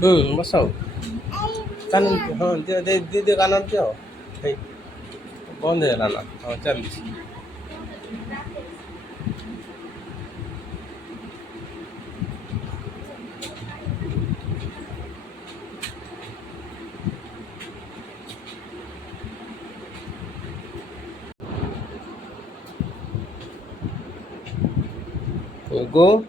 ବସ କାନ ହଁ ଦିଅ ଦିଅ କାନ ଦିଅ ହେଇ ବନ୍ଦ ହେଇଗଲା ନା ହଁ ଚାଲିଛି। go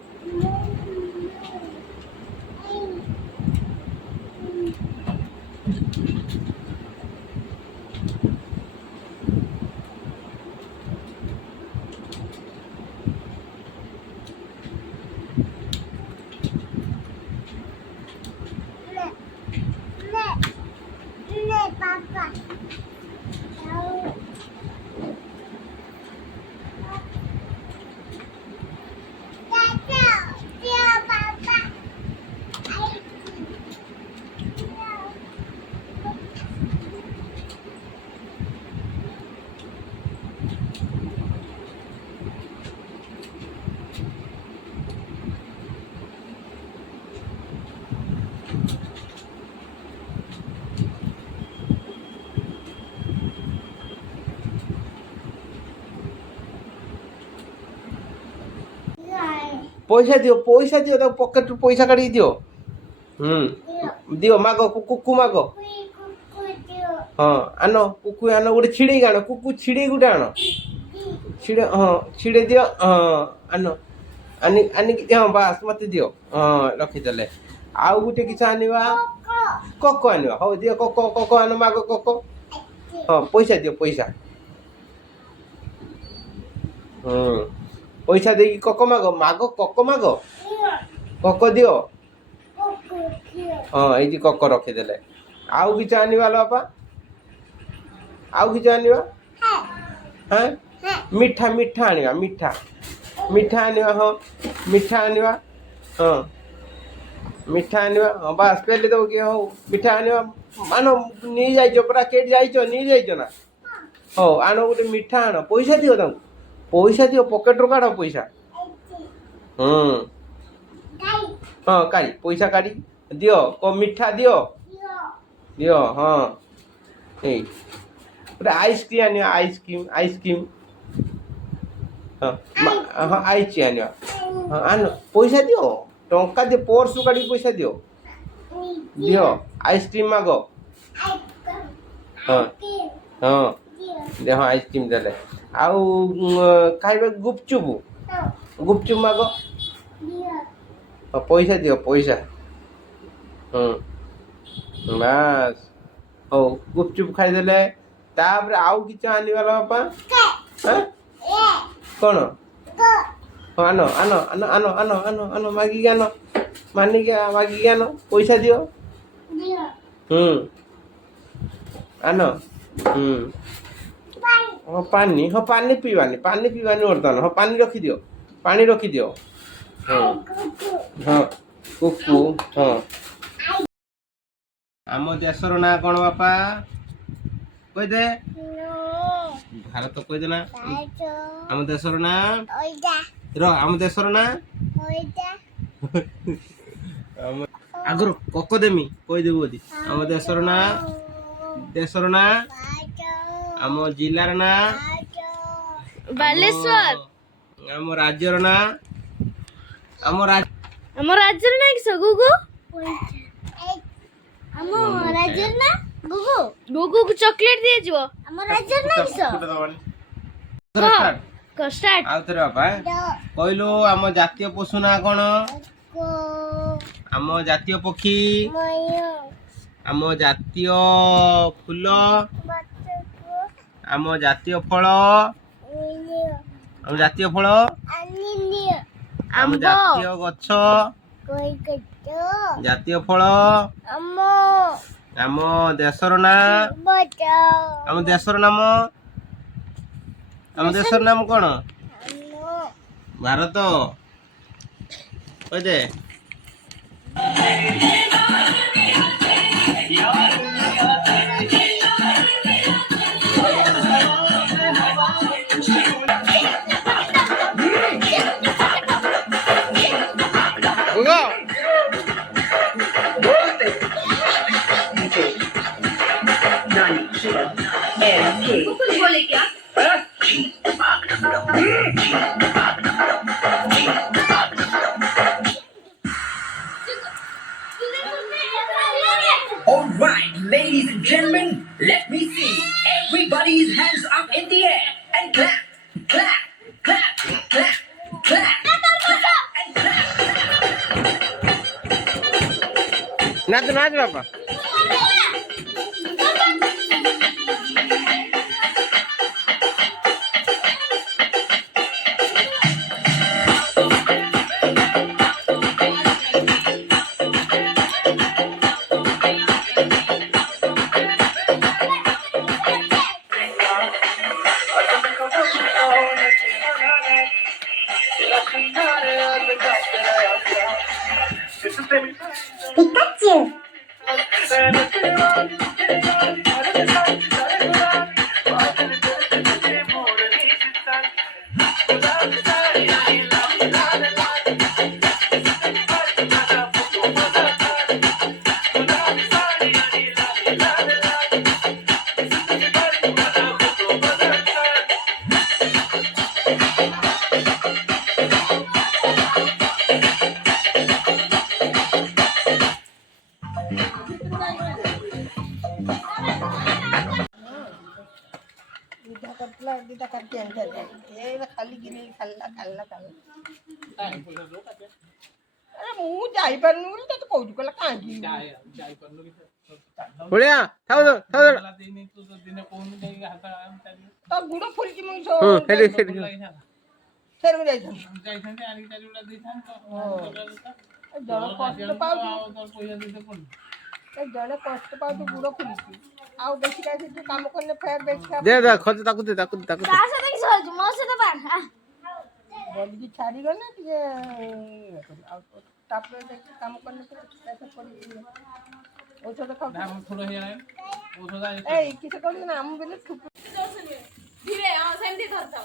पैसा दियो पॉकेट रू पैसा काढ़ी दियो दियो माग कुकु माग हाँ आन कुकु आन गोटे छिड़े आण कुकु छिड़े गोटे आण छिड़े हाँ छिड़े दियो हाँ आन आनी आनी हाँ बास मत दियो हाँ रखीदे आउ गोटे किस आनवा कक आनवा हो दियो कक कक आन माग कक हाँ पैसा दियो पैसा पैसा देकी कक माग माग कक माग कक दियो हाँ ये कक रखीदे आउ कि आनवा बापा आउ कि आनवा हाँ मिठा मिठा आनवा मिठा मिठा आनवा हाँ मिठा आनवा हाँ मिठा आनवा हाँ बास पेले दब कि हो मिठा आनवा मान नहीं जाइछ पूरा केट जाइछ नहीं जाइछ ना हो आण गोटे मिठा आण पैसा दियो पैसा दियो पॉकेट रू काढ़ पैसा हाँ काढ़ी पैसा काढ़ी दियो को मिठा दियो दियो हाँ ए गोटे आइसक्रीम आनिया आइसक्रीम आइसक्रीम हाँ हाँ आइसी आनिया हाँ आन पैसा दियो टंका दियो पर्स रू काढ़ी पैसा दियो दियो आइसक्रीम माग हाँ हाँ दे हाँ आइसक्रीम देले आउ खाइबा गुपचुप गुपचुप माग हाँ पैसा दियो पैसा बास हो गुपचुप खाईदे तापर आउ कि आनवा बापा कौन हाँ आन आन आन आन आन आन आन मागिक आन मानिक मागिक आन पैसा दियो आन हाँ पानी हाँ पानी पीवानी बर्तमान हाँ पानी रखी दियो पानी रखी दियो हाँ हाँ कुकु हाँ आम देशर ना कौन बापा कहीदे भारत कहीदे ना आम देशर ना आम देशर ना आगर कक देमी कहीदेबू यदि आम देशर ना आम जिलार ना बालेश्वर आम राज्यर ना आम राज्यर ना किस गुगु आम राज्यर ना गुगु गुगु को चॉकलेट दिए जीवो आम राज्यर ना किस स्टार्ट आउ थरे बापा कहलो आम जातीय पशु ना कोन आम जातीय पक्षी आम जातीय फूल आम जातीय फल आम जातीय फल आम जातीय गछ जातीय फल आम देशर ना आम देशर नाम आम देशर नाम कौन भारत कहीदे कुछ बोले क्या? All right, ladies and gentlemen, let me see everybody's hands up in the air and clap, clap, clap, clap, clap, and clap. नाच नाच बापा ଖାଲି ଗିନି ଖାଲା ଖାଲା ଖାଲା ଆରେ ମୁଁ ଯାଇପାରୁନି ବୋଲି ତତେ କହୁଛୁ କହିଲା କାହିଁକି ବଢିଆ ଥାଉ ଥାଉ ତ ଗୁଡ଼ ଫୁଲିଛି ମୁଁ ସେଠି ସେଠି ଫେରକୁ ଯାଇଥାନ୍ତି ଜଣେ କଷ୍ଟ ପାଉଛି ଜଣେ କଷ୍ଟ ପାଉଛି ଗୁଡ଼ ଫୁଲିଛି ଆଉ ବେଶୀ କାହିଁ ସେଠି କାମ କଲେ ଫେର ବେଶୀ ଦେ ଦେ ଖୋଜ ତାକୁ ଦେ ତାକୁ ତାକୁ ତା ସହିତ କିଛି ହଉଛି ମୋ ସହିତ ବାଢ ବଲିକି ଛାଡ଼ିଗଲେ ଟିକେ ଇଏ କରିବ ଆଉ ତାପରେ ଯାଇକି କାମ କଲେ ଔଷଧ ଖାଉଛୁ ଏଇ କିସ କହୁଛୁ ନା ଆମ ବେଲେ ଧୀରେ ହଁ ସେମିତି ଧରଥାଅ।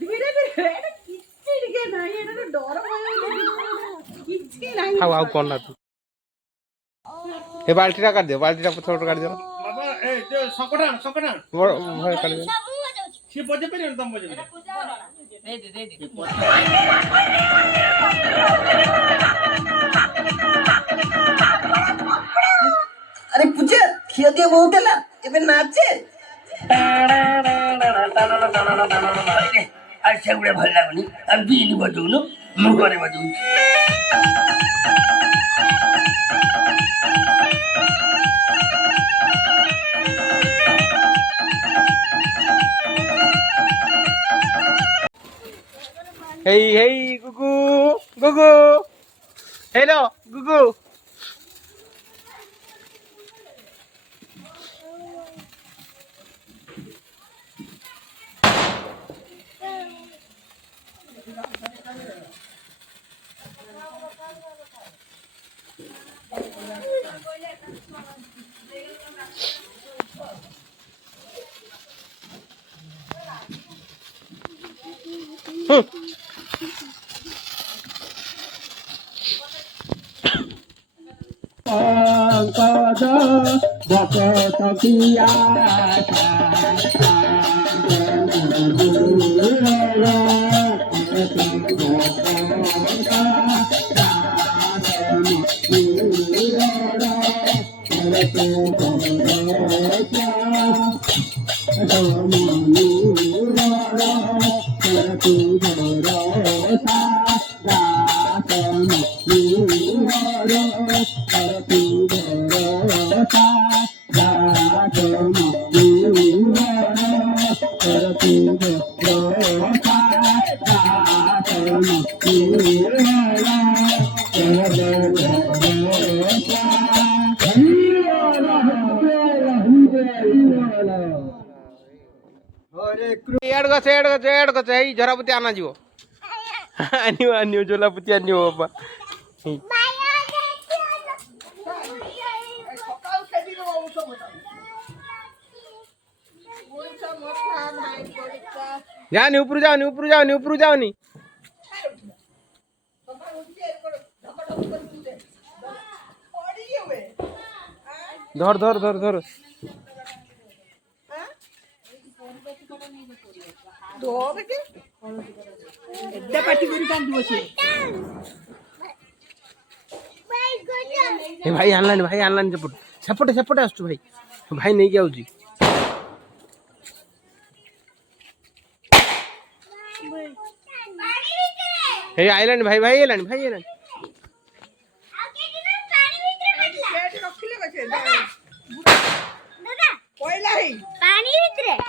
ଧୀରେ ଧୀରେ କିଛି ଟିକେ ନାହିଁ ଏଟା ଡର କିଛି ନାହିଁ ଥାଉ ଆଉ କଣ ନା ତୁ ଏ ବାଲ୍ଟିଟା କାଢିଦିଅ ବାଲ୍ଟିଟା ପଛ ପଟ କାଢିଦିଅ ବାବା ଏ ଯୋ ସଙ୍କଟା ସଙ୍କଟା ଭୟ କାଢିଦିଅ ସିଏ ବଜେଇ ପାରିବନି ତମ ବଜେଇ अरे पूजा खिया दिया बहुत है ना ये नाचे अच्छा गुड़ा भल लागुनी अब बीनी बजाउनु मु गरे बजाउनु হেই হেই গুগু গুগু হেলো গুগু ଏଡ ଗଛ ହେଇ ଝରାପତି ଆନା ଯିବ ଆନିବ ଆନିବ ଝୋଲାପତି ଆନିବ ବାପା ସକାଳୁ ସେଠି ଯାନି ଉପରୁ ଯାଉନି ଉପରୁ ଯାଉନି ଉପରୁ ଯାଉନି ଧର ଧର ଧର ଧର तो बेटे एड्डा पार्टी करी कांदी बसे ए भाई आनलानी सेपटे आसु भाई भाई नहीं के आउची ए आइलानी भाई आइलानी प्लेट रखिले बसे कोइला ही पानी भीतर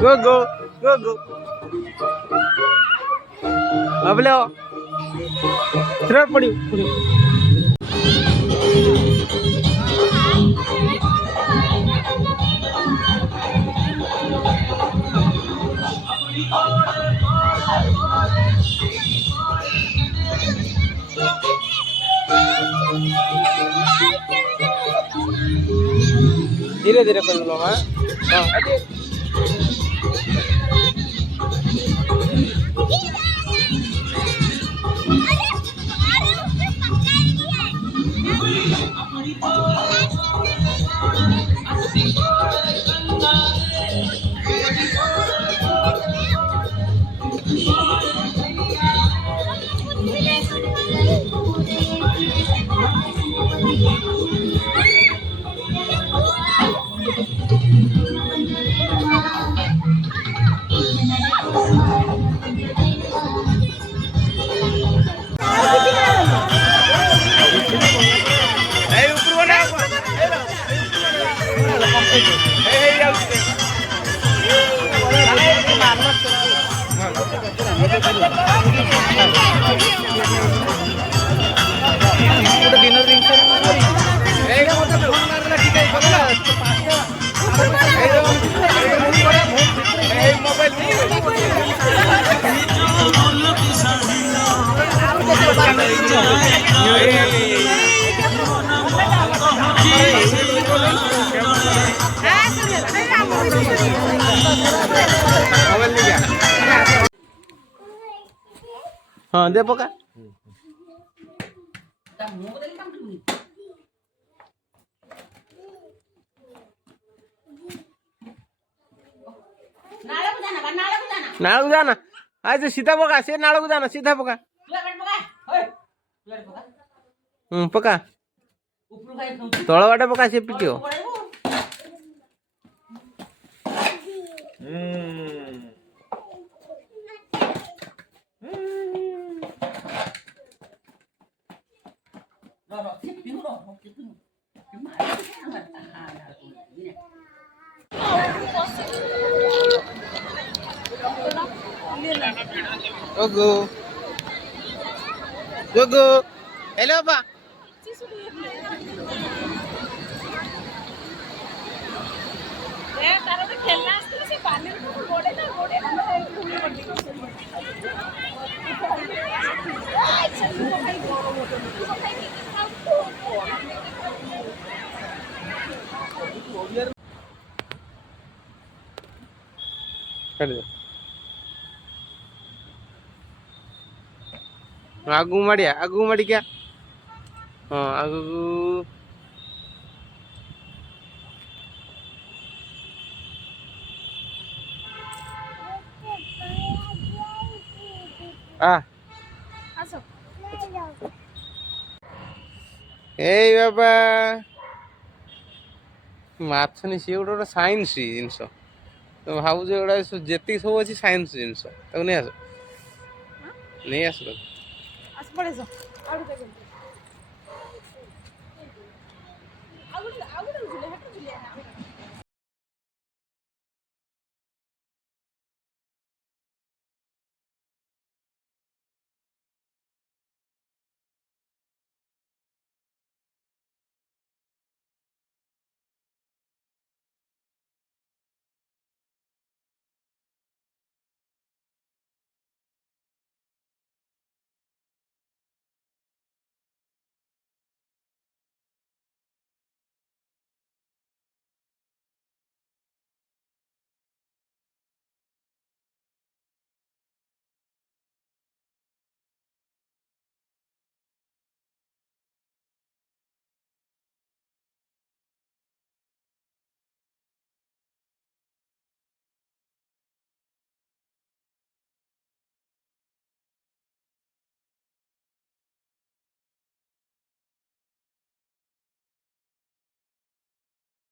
go अब ले थ्रो पड़ी धीरे धीरे कर लो हाँ हाँ दे पका नाड़ को जाना आज सीधा पका से नाड़ को जाना सीधा पका पका तल बाटे पका से पिटियो Gogo hello Pak आगू माड़ी क्या हाँ आगू ए बाबा माछनी सी गोटे साइंस जिनस तो भाव गोटा जी सब अच्छी साइंस जिनस नहीं आस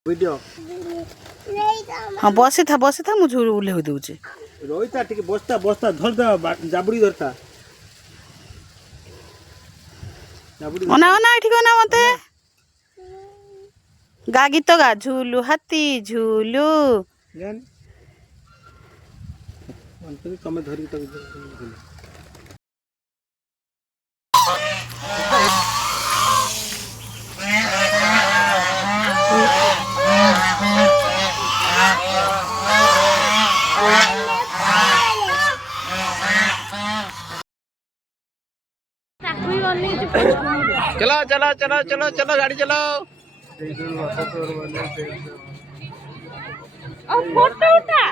वीडियो हाँ बसी था मुझे ओह्लैई दौचे रोहिता टिके बस्ता धरदा जाबुड़ी धरता जाबुड़ी अना एठी ना मते गा गीत गा झूलू हाथी झूलू जान अंतरी तमे धरि तक चलो चलो चलो चलो चलो गाड़ी चलाओ। और फोटो उठा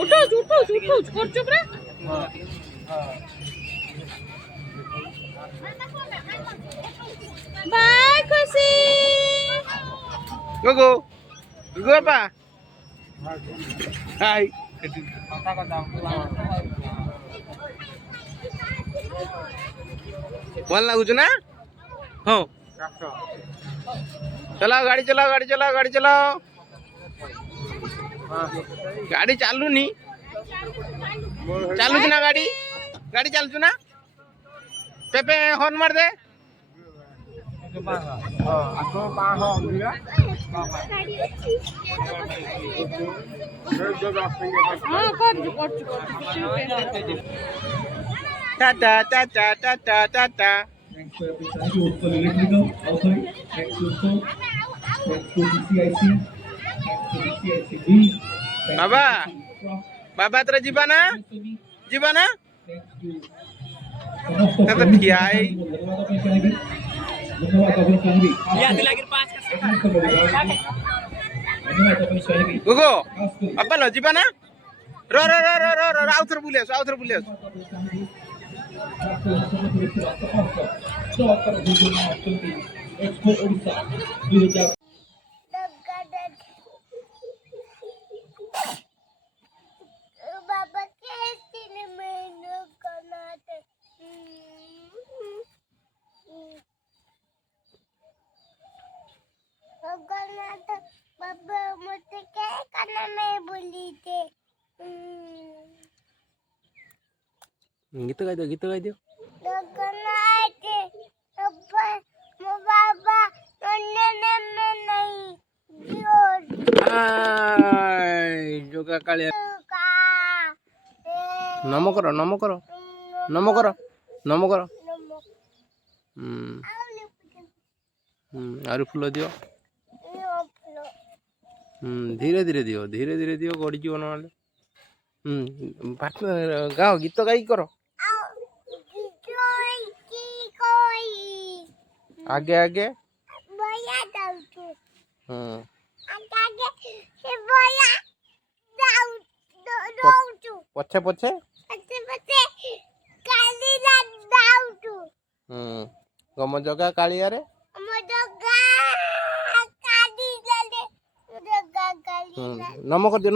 उठो कर चुप रे बाय खुशी गोगो गोपा हाय ଭଲ ଲାଗୁଛୁ ନା ହଁ ଚଲାओ ଗାଡ଼ି ଚଲାओ ଗାଡ଼ି ଚଲାओ ଗାଡ଼ି ଚଲାओ ଗାଡ଼ି ଚାଲୁନି ଚାଲୁଛି ନା ଗାଡ଼ି ଗାଡ଼ି ଚାଲୁଛୁ ନା ପେପେ ହର୍ନ ମାର ଦେ Tata Tata Tata Tata Thanks for every time you for electrical also thanks to DCIC thanks to DCICB बाबा बाबा तोरा जीवा ना तो ठिया है गोगो अब्बा लो जीवा ना रो रो रो रो रो रो आउथर बुलियास बाबा कैसे मैंने करना था बाबा मुझे क्या करना मैं बोली थे गीत गाई दो करना थे बाबा नहीं जोगा कालिया नमो करो आरु फूल दियो धीरे धीरे दियो गड़ी जीव ना गाओ गीत गाई करो आगे आगे पछे पछे गम जगा कालिया रे नमो कर दियो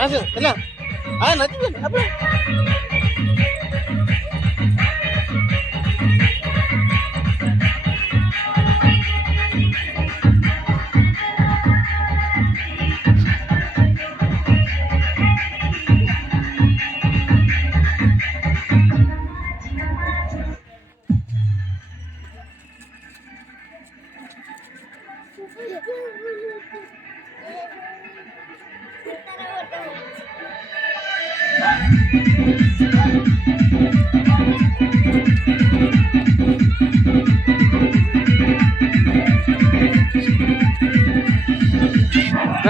नाचो चला हाँ नाच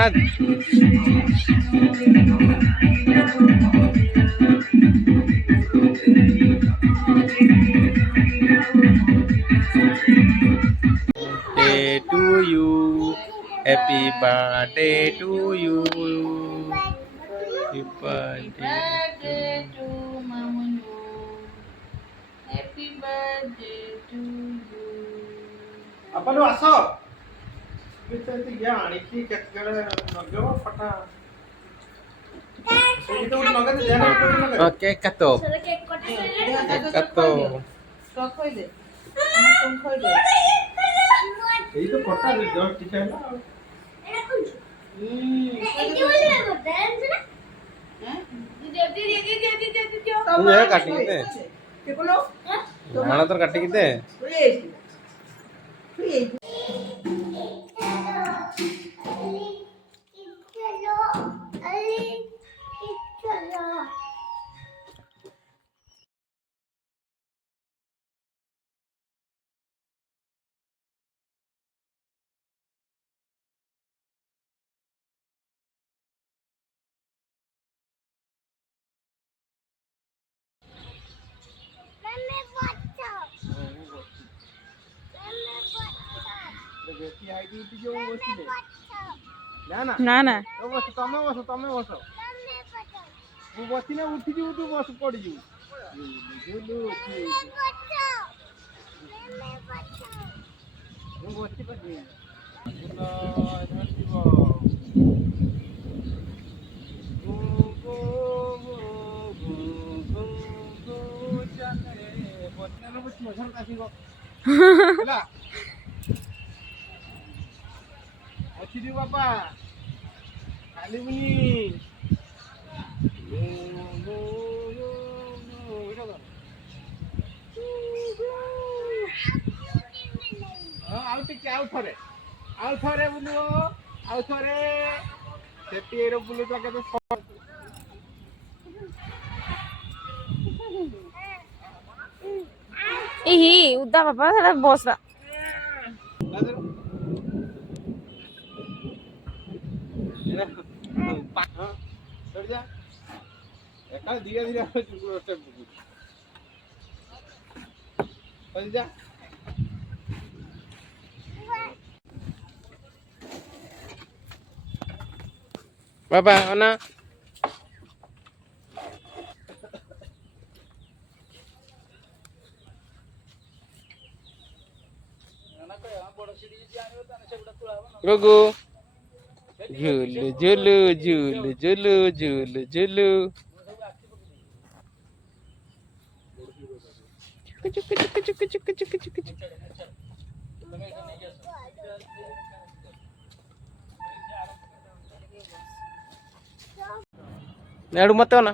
हाँ birthday to you, happy birthday to you, happy birthday to Mamundu. Happy birthday to you. ଆପଣ ଆସ ଇଏ ଆଣିକି କେତେ ଲଗେଇବ ଫଟା ସେଇଠି ତ ଗୋଟେ ଲଗେଇ ଦେ केक काटो କେକ୍ କଟା केक काटो ଷ୍ଟକ୍ ଖୋଇଦେ ତୁମ ଖୋଇଦେ ଏଇ ତ ଫଟା ଜଷ୍ଟ ଟିକେ ହେଲା ଆଉ ये काटी के दे କେବଳ माना तो काटी के दे ନା ନା ବସ ତମେ ବସ ମୁଁ ବସିଲେ ଉଠିଯିବୁ ତୁ ବସ ପଡ଼ିଯିବୁ ମୁଁ ବସି ପାରିବି ଅଛି ବାପା ଚାଲିବୁନି ଆଉ ଟିକେ ଆଉ ଥରେ ବୁଲିବ ଆଉ ଥରେ ସେଠି ବୁଲୁଛ କେତେ ଇହି ଉଦା ବାପା ସେଟା ବସା धीरे धीरे जा बाबा ना गुगु झूलू झूलू झूलू झूलू झूलू झूलू याडू मत ना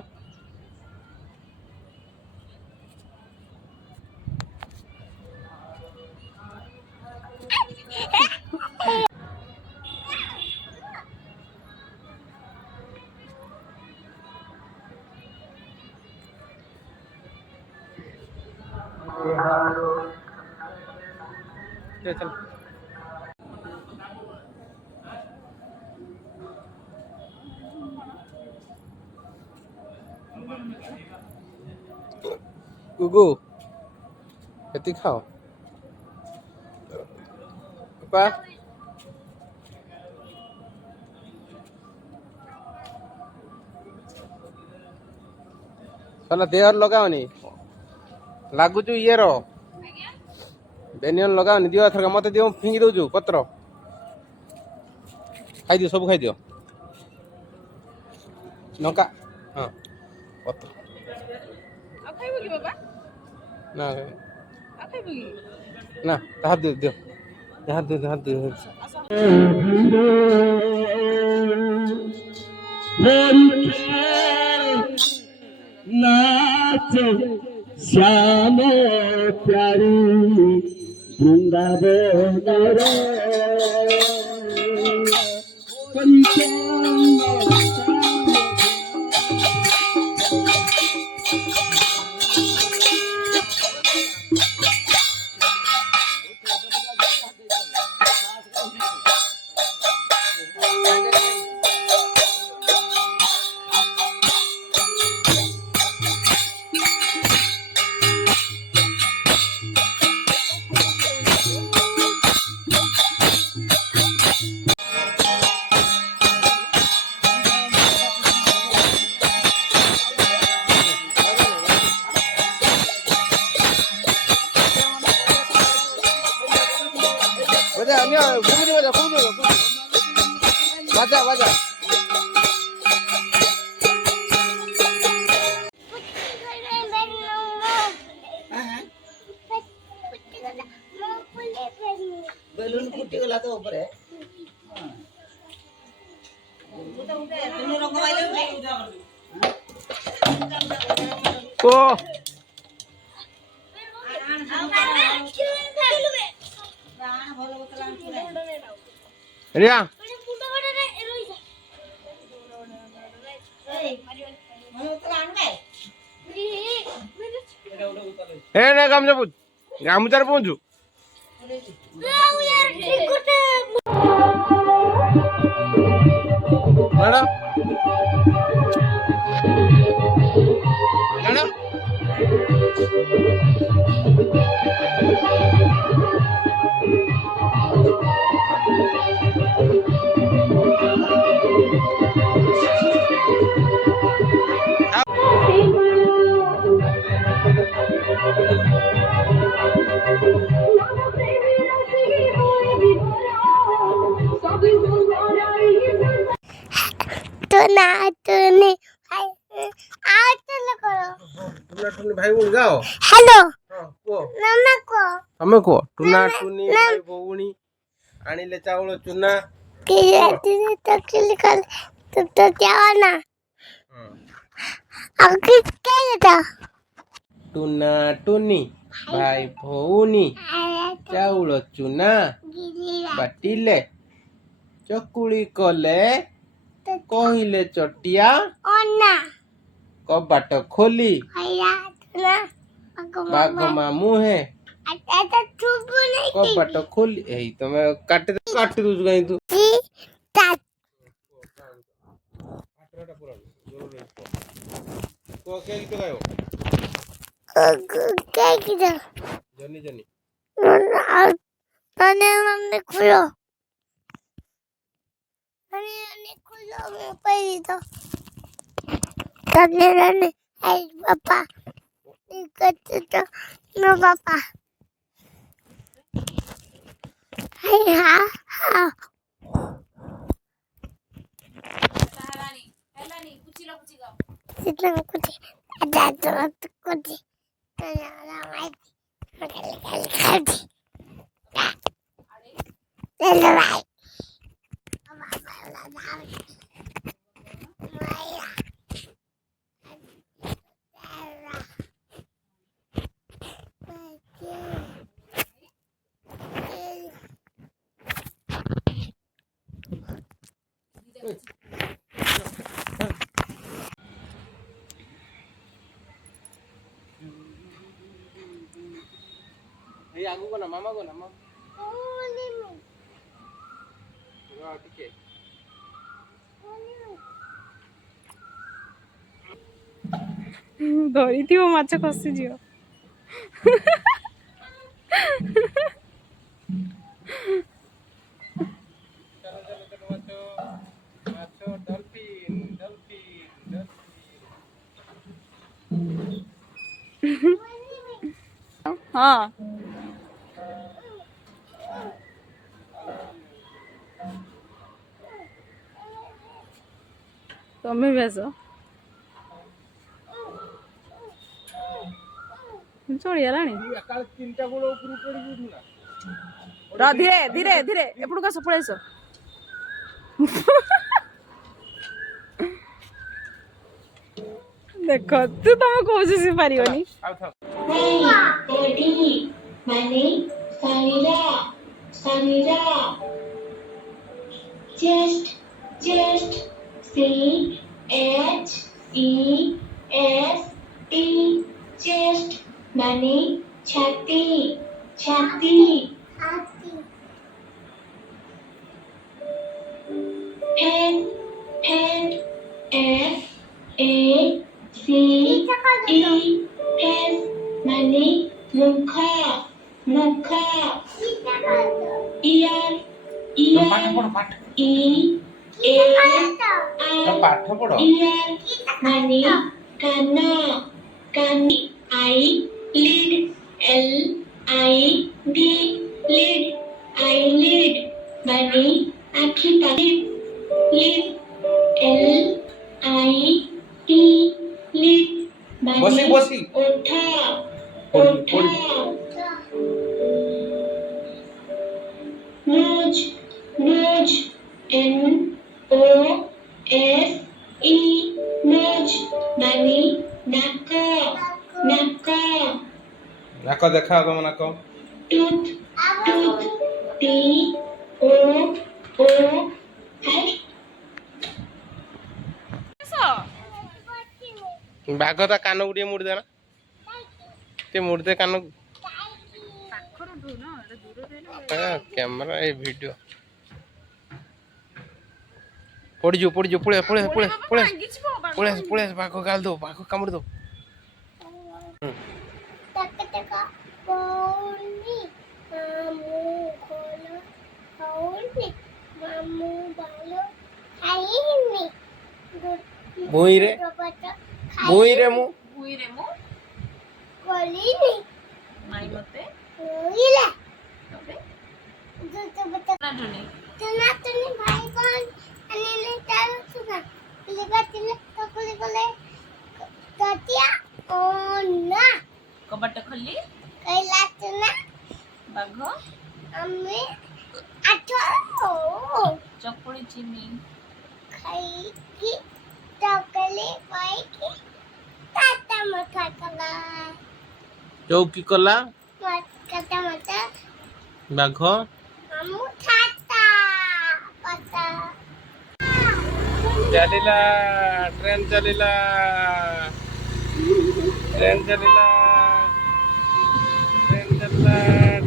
चल गुगु कति खाओ पापा चला देहर लगाओनी लागुचु ये रो बेनियन लगाओनी दियो थरका मते दियो फिंगी दउछु पत्र खाइ दियो सब खाइ दियो नका हां पत्र ଖାଇବୁ କି ବାବା ना ଖାଇବୁ କି ना हाथ दियो दियो हाथ दियो नाच श्याम प्यारी वृंदावन बजा अन्य घुमरी बजा बजा बजा ବେଲୁନ ଫୁଟିଗଲା ତ ଉପରେ को रिया ए ना गामजा पूछ गामजार पहुंचू मैडम मैडम तो ना तूने आज चलो करो टुना टुनी भाई बोल गाओ हेलो हां को मामा को हमें को टुना टुनी भाई भौणी आनिले चावल चुना कि तेरे तो क्लिक तो क्या ना अब क्या था टुना टुनी भाई भौणी चाउल चुना बाटिले चकुली कले कहिले चटिया ओना कबाट खोली भैया ना बाघ मामू है ऐसा चुप नहीं कबाट खोली एही तमे काट दू गई तू की तात को के गीत गायो क्या किया जनी जनी तने मम्मी खुलो तने खुलो मैं पड़ी तो तने तने आई पापा निकलते तो नो पापा हाय हाँ कितना कुछ ada tuh kucing ada lagi lagi ada lagi ए आगु को ना मामा वा टिके ଧରିଥିବ ମାଛ ଖସିଯିବ। माछो डॉल्फिन ହଁ ତମେ ବି ଆସ ଚଳିଗଲାଣି ଏକାଳ ତିନିଟା ଗୋଳ ଉପରୁ ପଡ଼ି ଯିବୁ ନା ଧୀରେ ଧୀରେ ଧୀରେ ଏପଟକୁ ଆସ ପଳେଇ ଆସ ଦେଖ ତୁ ତମେ କହୁଛୁ ସେ ପାରିବନି ଆଉ ଥାଉ body ମାନେ ଶରୀର chest CHEST chest ମାନେ ଛାତି head FACE face ମାନେ ମୁଖ ear ପାଠ ପଢ ear ମାନେ କାନ eyelid LID lid eyelid माने आखी पाली लिप LIP लिप बसी माने बसी ओठा पड़ी पड़ी नोज नोज NOSE नोज माने नाक नाक नाक देखा तुम नाक टूथ टूथ TOO है बाघ ता कान गुड़िए मुड़ी देना ते मुड़ी दे कान कैमरा ए वीडियो पड़ी जो पड़े पड़े पड़े बाघ गाल दो बाघ कामुड़ दो टक टक पौनी मामू खोलो पौनी मामू बालो खाइनी भूई रे मु कोलिनी माई मते कोइला तबे तो बता राजनी तना तने भाई कौन अनेले चालू सुना लेगा तिले तो कोले ततिया ओ ना कबाट खल्ली कैला तना बाघ अम्मे आठो चकुड़ी चिनी खाई की टकले पाई की ताता मथा कला चौकी कला मत कता मता बाघ हमू खाता पता चलिला ट्रेन चलिला ट्रेन चलिला ट्रेन चलिला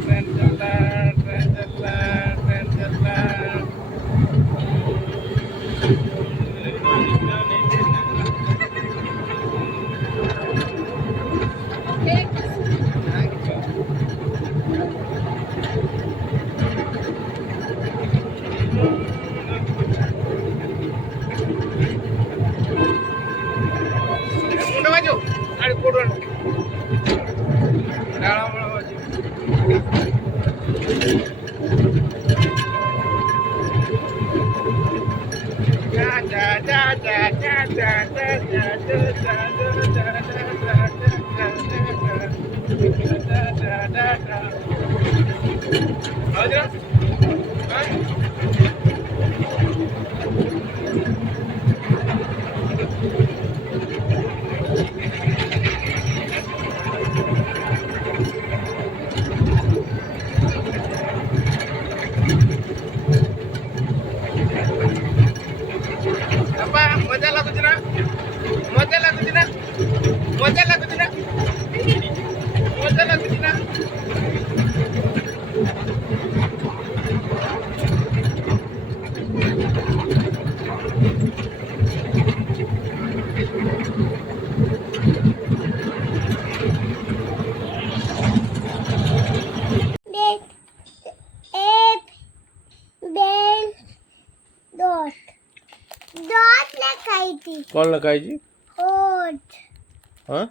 ट्रेन चलिला ट्रेन चलिला ट्रेन चलिला मुंड बाजू अरे कोडन डाळा मुंड बाजू जा जा जा जा जा जा जा जा apa मजा लाଗୁଛି ना मजा लाଗୁଛି ना मजा लाଗୁଛି ना मजा लाଗୁଛି ना एक बेल डॉट डॉट लगाई थी कौन लगाई जी ओट हाँ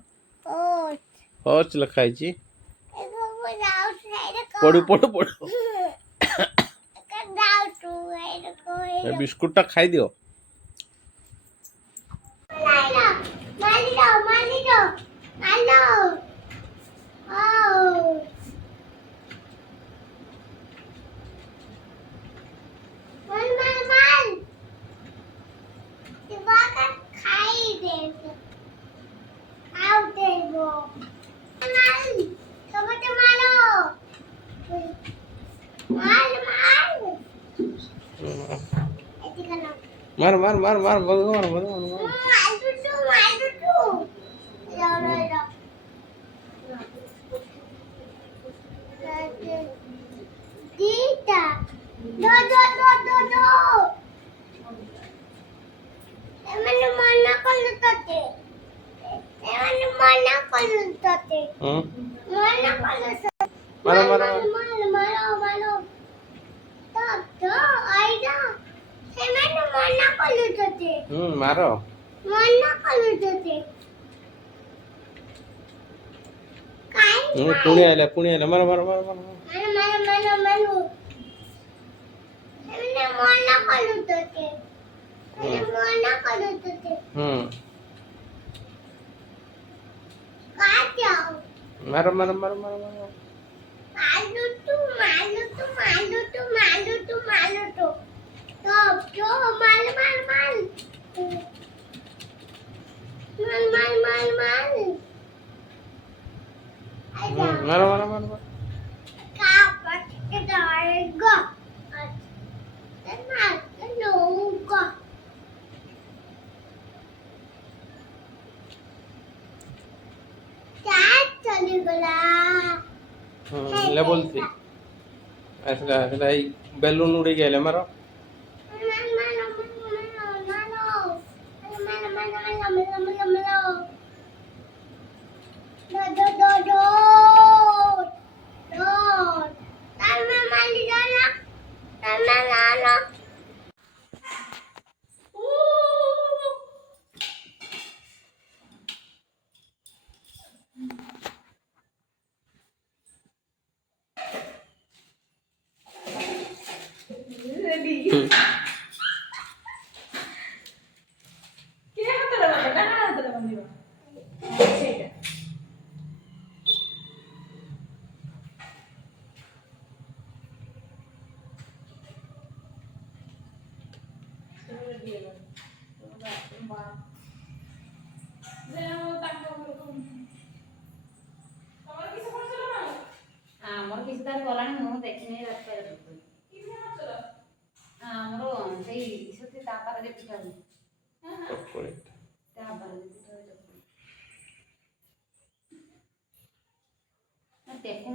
ओट हॉच लगाई जी एगो आउट साइड को पड़ू पड़ू पड़ू कर डाउट टू साइड को बिस्कुट टा खाई दियो माली दो हेलो ओ माल दिवाकर खाई दे आउट दे वो माल कबट मारो माल ऐसे करना मार मार मार मार भगवान भगवान माल टू लो Dita. Do. Emang mana kalau tadi? Mana kalau tadi? Mana kalau tadi? मारो Malo. Tak, aida. Emang mana kalau tadi? मारो Mana kalau tadi? Kai? Pune आला मारो Mana. अरे मना करत होते काय जाऊ मारो मारो मारो मारो मारो मालू तू मालू तू मालू तू मालू तू मालू तू तो माल माल माल माल माल माल माल मारो मारो मारो का पटके जाएगा तना लोगा क्या चली गला ले बोलती ऐसा ऐसा ही बैलून उड़ी गए ले मारो ଆମର କିଛି ତାର ଗଲାଣି ମୁଁ ଦେଖିନି ରାସ୍ତାରେ ଆମର ସେଇ ସେଠି ତା ପାଖରେ ପିଠା ହୁଏ ଚକୁଳି ତା ପାଖରେ ପିଠା ହୁଏ ଚକୁଳି ଦେଖୁ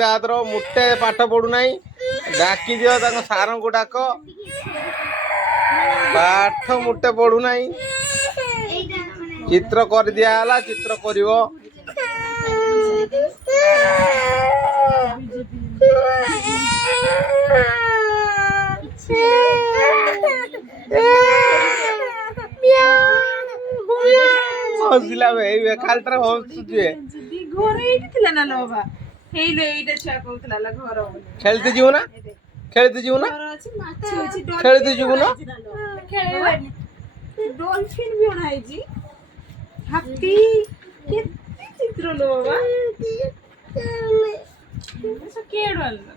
ତାର ମୁଟେ ପାଠ ପଢୁନାହିଁ ଡାକି ଦିଅ ତାଙ୍କ ସାରଙ୍କୁ ଡାକ ପାଠ ମୁଟେ ପଢୁନାହିଁ ଚିତ୍ର କରିଦିଆ ହେଲା ଚିତ୍ର କରିବ ହସିଲା ଖାଲିଟାରେ ହସୁଛି ଘରେ ଏଇଠି ଥିଲା ନା ଲୋ ବାବା ହେଇଲୋ ଏଇଟା ଛୁଆ କହୁଥିଲା ଲା ଘର ବୋଲି ଖେଳିତେ ଯିବୁ ନା ଖେଳିତେ ଯିବୁ ନା ଘର ଅଛି ମାଛ ଅଛି ଖେଳିତେ ଯିବୁ ନା ଖେଳିବାନି ଡଲଫିନ ବି ଅଣା ହେଇଛି ହାତୀ କେତେ ଚିତ୍ର ଲୋ ବାବା କେଡୁ ଆଣିଲ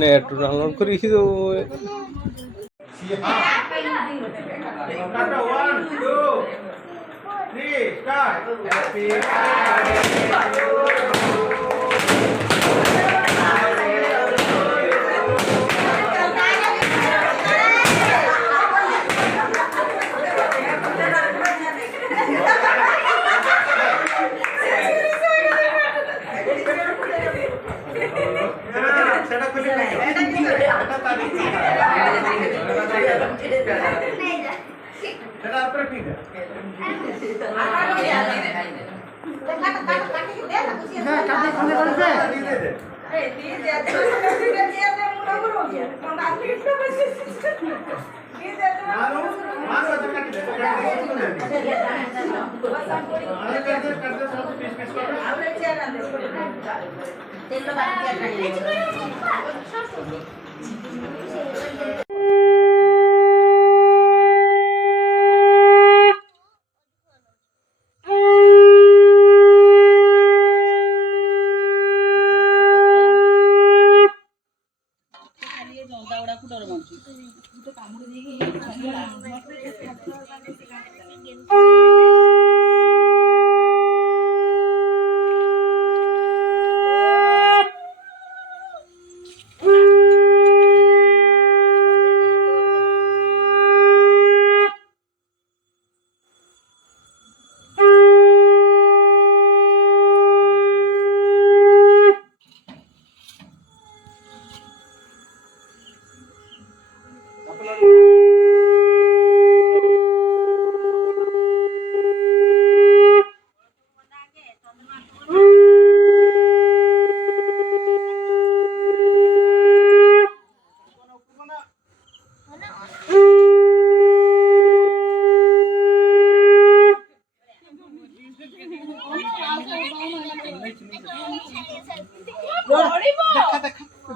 ନେଟ୍ ଡାଉନଲୋଡ୍ କରିକି ଦଉ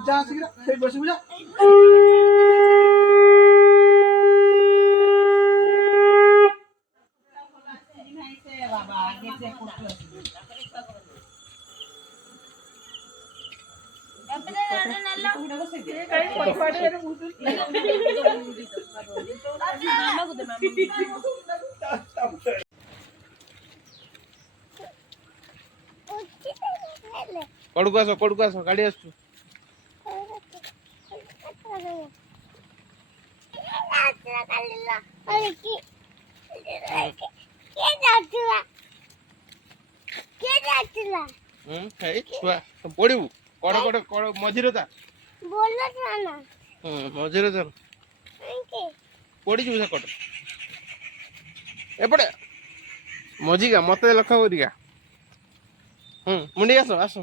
जा शीघ्र से बसबु जा बाबा आगे से कुछ कड़ू आस गाड़ी आसु छुआ पड़ू कड़ कड़ कड़ मझिरे ता मझिरे चल पड़ी जीव कट एपटे मझिका मत लक्ष्य करिका मुंडी आस आस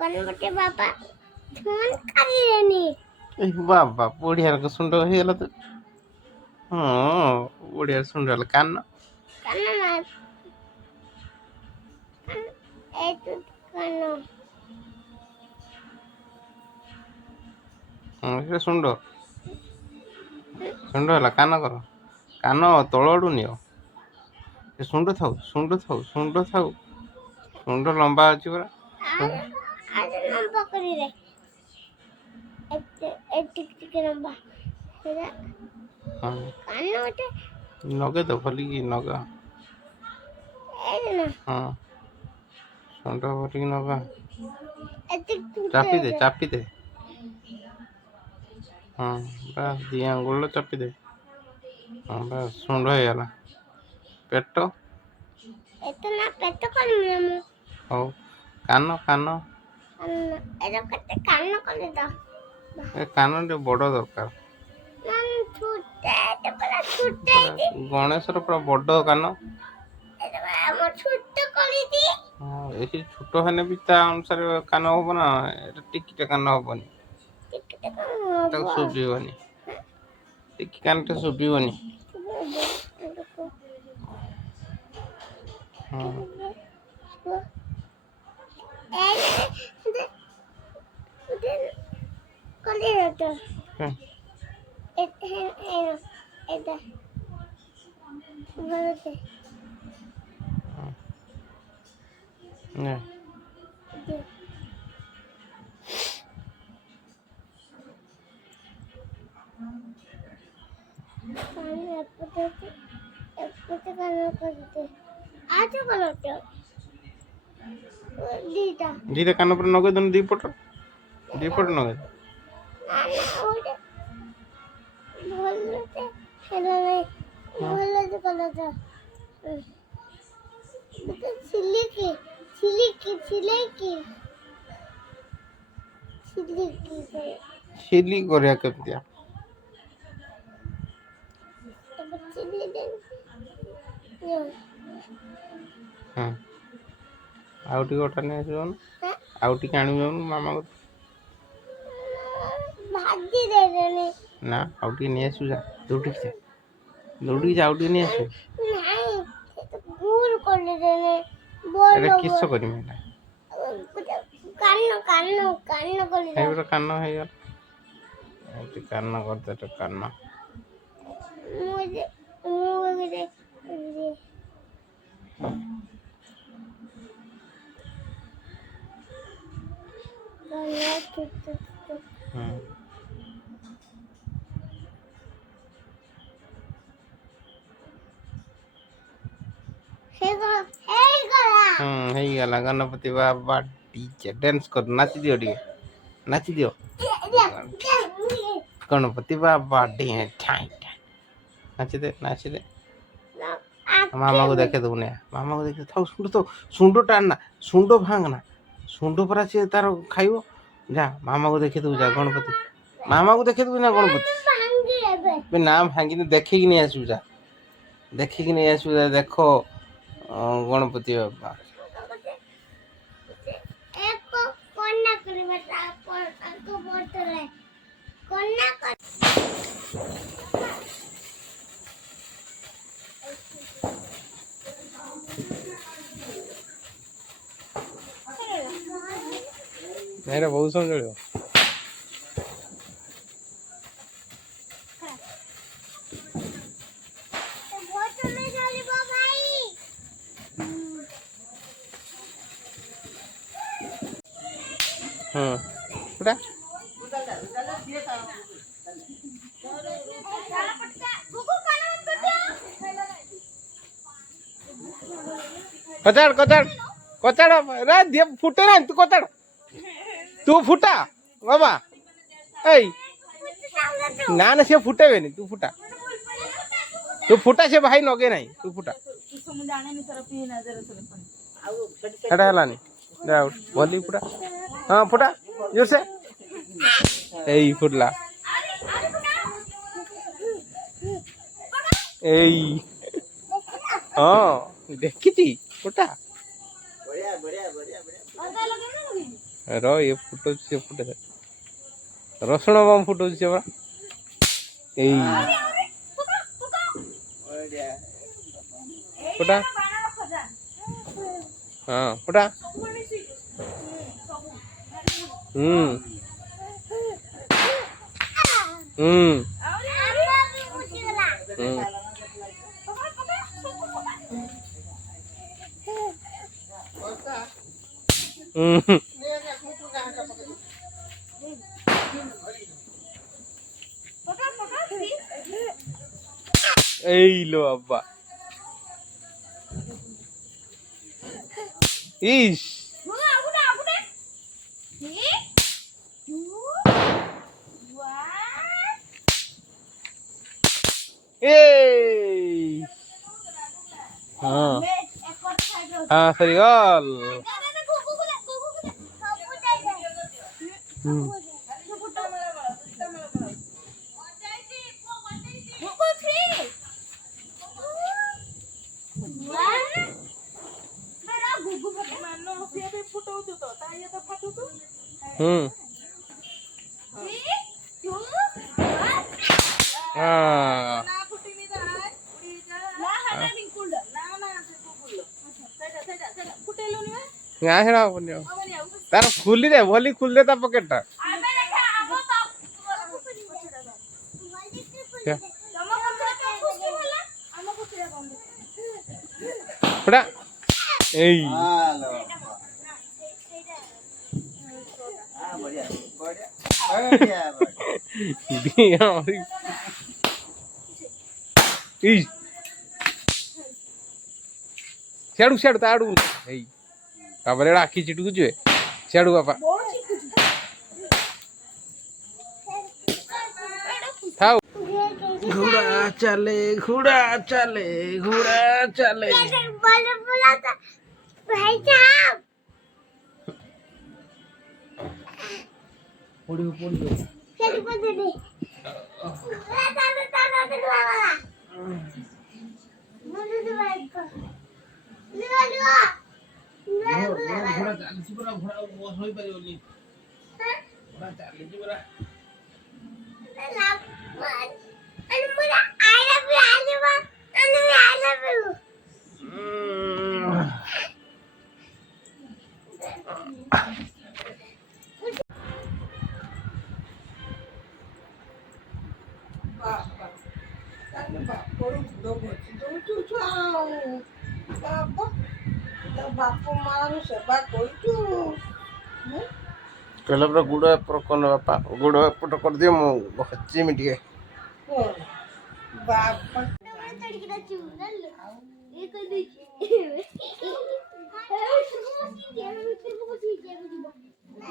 गणपति बाबा फोन करिलेनी बाबा बढ़िया सुंड हो गला तो हाँ बढ़िया सुंड कान काना ए तो कानो सुंड सुंड है कान कर कान तलू नियो सुंड थाऊ सुंड लंबा अच्छी परा आज नंबर करी रे टिक नंबर कानो उठे नगे तो भली नगा ए ना हाँ सुंड भली नगा टिक चापी दे हाँ बस दी आंगुल चापी दे हाँ बस सुंड हो गला पेट इतना पेट कर मु हो कान कान एरो कते कानो कर दो ए कान टे बड़ दरकार नाम छुटे तो बड़ा छुटे गणेश पूरा बड़ कान हम छुटे करी दी हाँ ये छोट हेने भी ता अनुसार कान हम ना टिकिटे कान हेनी टिक शुभनी टिकी कान टे शुभनी हाँ कली तो एटा बोलते नहीं आज बोलते दीदा दीदा कान पर नगे दोन दी पट नगे बोलते हेलो नहीं बोलते बोलते सिलिकी छिली करिया केतिया हाँ आउटी गोटा नहीं आसो आउटी आनी मामा को भाजी दे देने ना आउटी नहीं आसु जा दौड़ी जा आउटी नहीं आसु नहीं तो भूल कर देने बोलो अरे किस करी मैं कान्नो कर दे एबरा कान है यार आउटी कान करते तो कान मुझे हे गला गणपति बाबा डीजे डांस कर नाची दियो गणपति बाबा डे ठाई नाची दे मामा को देखे दो ने मामा को देखे थाउ सुंड टाणना सुंड भांगना सुंड परा से तार खाइबो जा मामा को देखे दो जा गणपति मामा को देखे दो ना गणपति बे नाम भांगी देखे कि नहीं आसु जा देखे कि नहीं आसु जा देखो गणपति बाबा एक को कोना करे बता को बोतल है कोना कर नहीं रे बहुत समय चलो बहुत समय चलिबो भाई उड़ा कचड़ कचड़ कचड़ रे दे फुटे ना तू फुटा बाबा ए ना ना से फुटे नहीं तू फुटा से भाई नगे नहीं तू फुटा एटा हलानी भली फुटा हाँ फुटा जोर से ए फुटला ए हाँ देखी फुटा रो ये फुटो से फुटे रसुण बम फुटो से बरा ए फुटा हाँ फुटा हम्म हम्म लो अब्बा इश ए हाँ हाँ सही गल हाँ यहाँ से ना बनियो तार खुली दे भली खुल दे ता पॉकेट टा पड़ा ए सियाड़ू सियाड़ू ताड़ू ए काबरे आखी चिटकू जुए सियाड़ू बापा थाओ घोड़ा चले घोड़ा चले घोड़ा चले बोले बोला था भाई साहब पोड़ियो पोड़ियो चल को दे दे ताला वाला मुझे दे भाई को ले लो घोड़ा चालीस बरा घोड़ा वो होई परियोनी घोड़ा चालीस बरा अरे मुझे I love you I love you बापू मारू सेवा करू कहला पूरा गुड़ एपर कौन बापा गुड़ एपट कर दियो मु हच्ची मिटिए बापा तड़की ना चूरन लो ये कर दे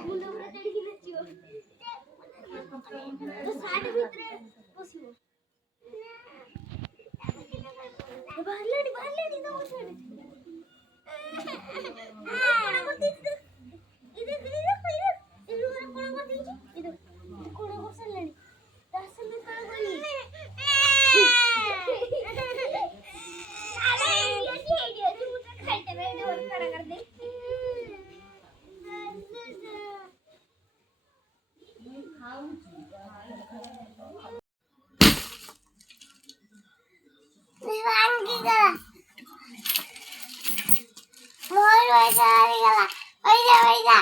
मुंडा पूरा तड़की ना चूर तो साड़ी भीतर पसिबो बाहर लेनी ना मुझे कोना कर दी इधर कोना कर दी इधर कोना कर लेनी दस में कर गई अरे ये तू मुझे खाते में और खड़ा कर दे मोर वैसा आ गया वैसा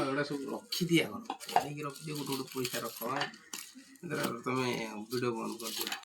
ଏଗୁଡ଼ା ସବୁ ରଖିଦିଆ କର, ଆଣିକି ରଖିଦିଅ, ଗୋଟେ ଗୋଟେ ପଇସା ରଖ। ତୁମେ ଭିଡ଼ିଓ ବନ୍ଦ କରିଦିଅ।